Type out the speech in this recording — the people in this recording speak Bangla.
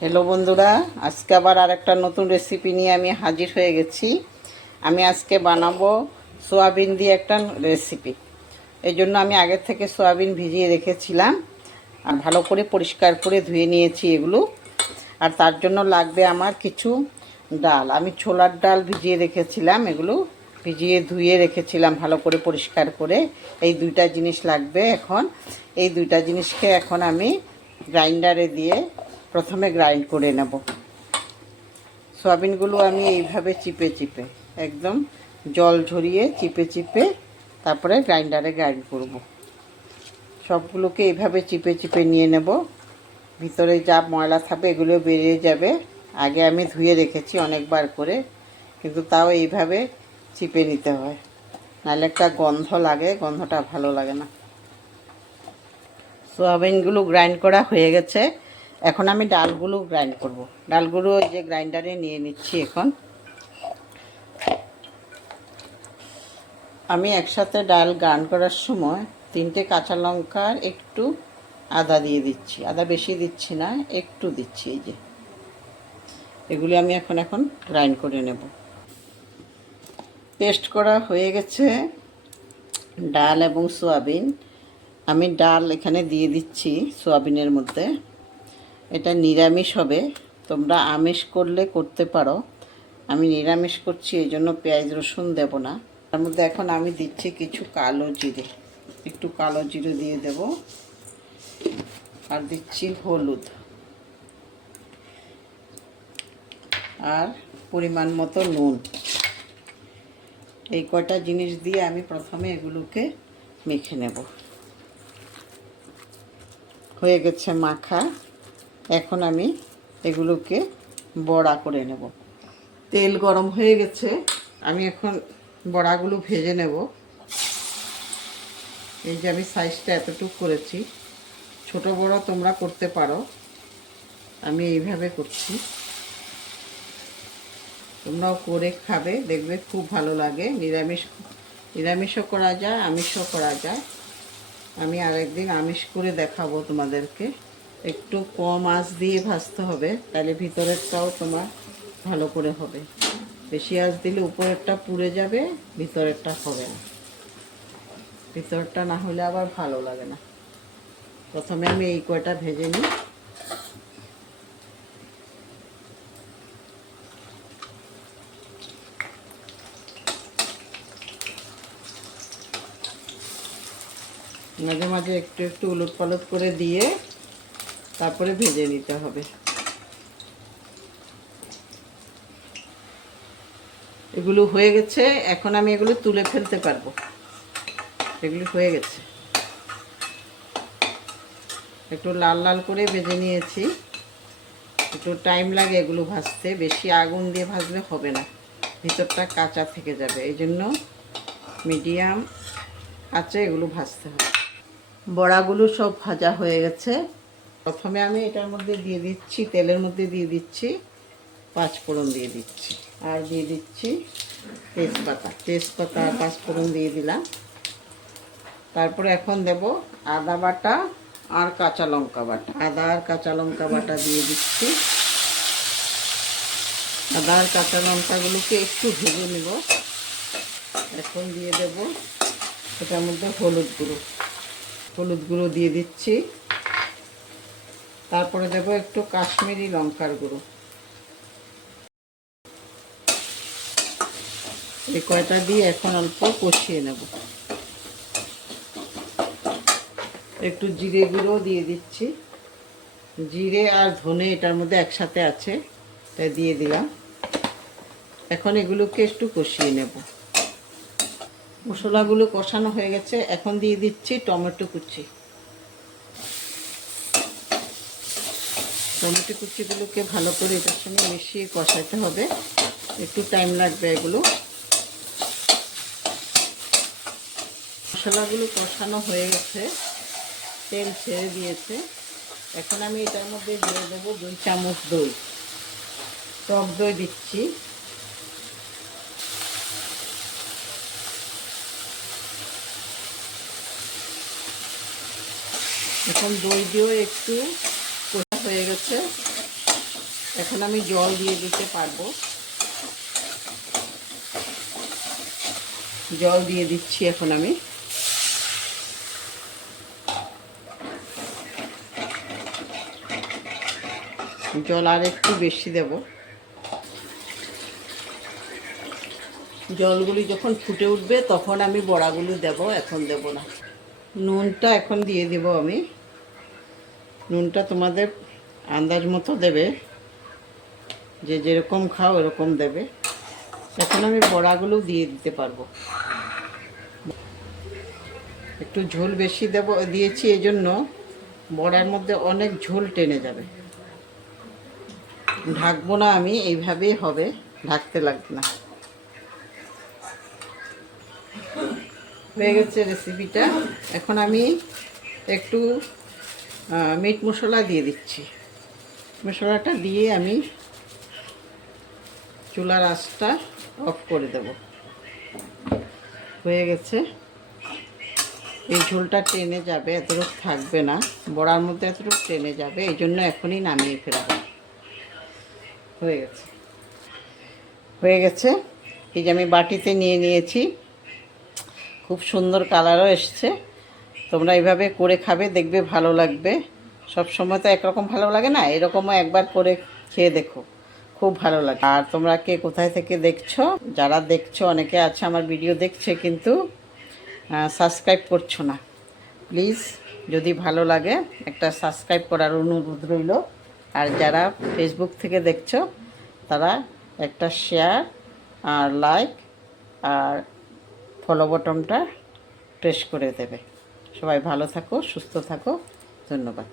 হ্যালো বন্ধুরা, আজকে আবার আরেকটা নতুন রেসিপি নিয়ে আমি হাজির হয়ে গেছি। আমি আজকে বানাবো সোয়াবিন দিয়ে একটা রেসিপি। এই জন্য আমি আগের থেকে সোয়াবিন ভিজিয়ে রেখেছিলাম আর ভালো করে পরিষ্কার করে ধুয়ে নিয়েছি এগুলো। আর তার জন্য লাগবে আমার কিছু ডাল। আমি ছোলার ডাল ভিজিয়ে রেখেছিলাম, এগুলো ভিজিয়ে ধুয়ে রেখেছিলাম ভালো করে পরিষ্কার করে। এই দুইটা জিনিস লাগবে এখন। এই দুইটা জিনিসকে এখন আমি গ্রাইন্ডারে দিয়ে প্রথমে গ্রাইন্ড করে নেব। সয়াবিনগুলো আমি এইভাবে চিপে চিপে একদম জল ঝরিয়ে চিপে চিপে তারপরে গ্রাইন্ডারে গ্রাইন্ড করব। সবগুলোকে এইভাবে চিপে চিপে নিয়ে নেব। ভিতরে যা ময়লা থাকবে এগুলো বেরিয়ে যাবে। আগে আমি ধুয়ে রেখেছি অনেকবার করে, কিন্তু তাও এইভাবে চিপে নিতে হয়, নাহলে একটা গন্ধ লাগে, গন্ধটা ভালো লাগে না। সোয়াবিনগুলো গ্রাইন্ড করা হয়ে গেছে। এখন আমি ডালগুলো গ্রাইন্ড করব। ডালগুলো যে গ্রাইন্ডারে নিয়ে নিচ্ছি। এখন আমি একসাথে ডাল গ্রাইন্ড করার সময় 3টে কাঁচা লঙ্কার একটু আদা দিয়ে দিচ্ছি। আদা বেশি দিচ্ছি না, একটু দিচ্ছি। এই যে এগুলি আমি এখন গ্রাইন্ড করে নেব। পেস্ট করা হয়ে গেছে ডাল এবং সোয়াবিন। আমি ডাল এখানে দিয়ে দিচ্ছি সোয়াবিনের মধ্যে। এটা নিরামিষ হবে, তোমরা আমিষ করলে করতে পারো। আমি নিরামিষ করছি, এই জন্য পেঁয়াজ রসুন দেব না। তার মধ্যে এখন আমি দিচ্ছি কিছু কালো জিরে, একটু কালো জিরে দিয়ে দেব। আর দিচ্ছি হলুদ আর পরিমাণ মতো নুন। এই কয়টা জিনিস দিয়ে আমি প্রথমে এগুলোকে মেখে নেব। হয়ে গেছে মাখা। এখন আমি এগুলোকে বড়া করে নেব। তেল গরম হয়ে গেছে, আমি এখন বড়াগুলো ভেজে নেব। এই যে আমি সাইজটা এতটুকু করেছি, ছোট বড় তোমরা করতে পারো, আমি এইভাবে করছি। তোমরাও করে খাবে, দেখবে খুব ভালো লাগে। নিরামিষও করা যায়, আমিষও করা যায়। আমি আরেকদিন আমিষ করে দেখাবো তোমাদেরকে। একটু কম আঁচ দিয়ে ভাজতে হবে, তাহলে ভিতরেরটাও তোমার ভালো করে হবে। বেশি আঁচ দিলে উপরেরটা পুড়ে যাবে, ভিতরেরটা হবে না। ভিতরটা না হলে আবার ভালো লাগে না। প্রথমে আমি এই কয়টা ভেজে নিই। মাঝে মাঝে একটু একটু উলট পালট করে দিয়ে তারপরে ভেজে নিতে হবে। এগুলো হয়ে গেছে, এখন আমি এগুলো তুলে ফেলতে পারবো। এগুলো হয়ে গেছে, একটু লাল লাল করে ভেজে নিয়েছি। একটু টাইম লাগে এগুলো ভাজতে, বেশি আগুন দিয়ে ভাজলে হবে না, ভিতরটা কাঁচা থেকে যাবে। এই জন্য মিডিয়াম আঁচে এগুলো ভাজতে হবে। বড়াগুলো সব ভাজা হয়ে গেছে। প্রথমে আমি এটার মধ্যে দিয়ে দিচ্ছি, তেলের মধ্যে দিয়ে দিচ্ছি পাঁচফোড়ন দিয়ে দিচ্ছি, আর দিয়ে দিচ্ছি তেজপাতা পাঁচফোড়ন দিয়ে দিলাম। তারপরে এখন দেব আদা বাটা আর কাঁচা লঙ্কা বাটা। আদা আর কাঁচা লঙ্কা বাটা দিয়ে দিচ্ছি। আদা আর কাঁচা লঙ্কাগুলোকে একটু ভেজে নেব। এখন দিয়ে দেব এটার মধ্যে হলুদ গুঁড়ো দিয়ে দিচ্ছি। তারপরে দেব একটু কাশ্মীরি লঙ্কার গুঁড়ো। এই কয়টা দিয়ে এখন অল্প কষিয়ে নেব। একটু জিরে গুঁড়ো দিয়ে দিচ্ছি। জিরে আর ধনে এটার মধ্যে একসাথে আছে, তাই দিয়ে দিলাম। এখন এগুলোকে একটু কষিয়ে নেব। মশলাগুলো কষানো হয়ে গেছে, এখন দিয়ে দিচ্ছি টমেটো কুচি। টমেটো কুচিগুলোকে ভালো করে এটার সঙ্গে মিশিয়ে কষাতে হবে, একটু টাইম লাগবে এগুলো। মশলাগুলো কষানো হয়ে গেছে, তেল ছেড়ে দিয়েছে। এখন আমি এটার মধ্যে দিয়ে দেবো 2 চামচ দই, টক দই দিচ্ছি। এখন দই দিয়েও একটু কষা হয়ে গেছে, এখন আমি জল দিয়ে দিতে পারবো। জল দিয়ে দিচ্ছি এখন আমি। জল আর একটু বেশি দেব। জলগুলি যখন ফুটে উঠবে তখন আমি বড়াগুলি দেব, এখন দেব না। নুনটা এখন দিয়ে দেব আমি। নুনটা তোমাদের আন্দাজ মতো দেবে, যে যেরকম খাও এরকম দেবে। এখন আমি বড়াগুলো দিয়ে দিতে পারবো। একটু ঝোল বেশি দিয়েছি, এই জন্য বড়ার মধ্যে অনেক ঝোল টেনে যাবে। ঢাকবো না আমি, এইভাবেই হবে, ঢাকতে লাগবে না। হয়ে গেছে রেসিপিটা। এখন আমি একটু মিট মশলা দিয়ে দিচ্ছি। মশলাটা দিয়ে আমি চুলার আঁচটা অফ করে দেব। হয়ে গেছে। এই ঝোলটা টেনে যাবে, এতটুকু থাকবে না, বড়ার মধ্যে এতটুকু টেনে যাবে, এই জন্য এখনই নামিয়ে ফেলবো। হয়ে গেছে, হয়ে গেছে। এই যে আমি বাটিতে নিয়ে নিয়েছি, খুব সুন্দর কালারও এসছে। তোমরা এইভাবে করে খাবে, দেখবে ভালো লাগবে। সব সময় তো একরকম ভালো লাগে না, এরকমও একবার করে খেয়ে দেখো, খুব ভালো লাগে। আর তোমরা কে কোথায় থেকে দেখছো, যারা দেখছো, অনেকে আছে আমার ভিডিও দেখছে কিন্তু সাবস্ক্রাইব করছো না। প্লিজ, যদি ভালো লাগে একটা সাবস্ক্রাইব করার অনুরোধ রইল। আর যারা ফেসবুক থেকে দেখছো তারা একটা শেয়ার আর লাইক আর ফলো বটনটা প্রেস করে দেবে। সবাই ভালো থাকো, সুস্থ থাকো। ধন্যবাদ।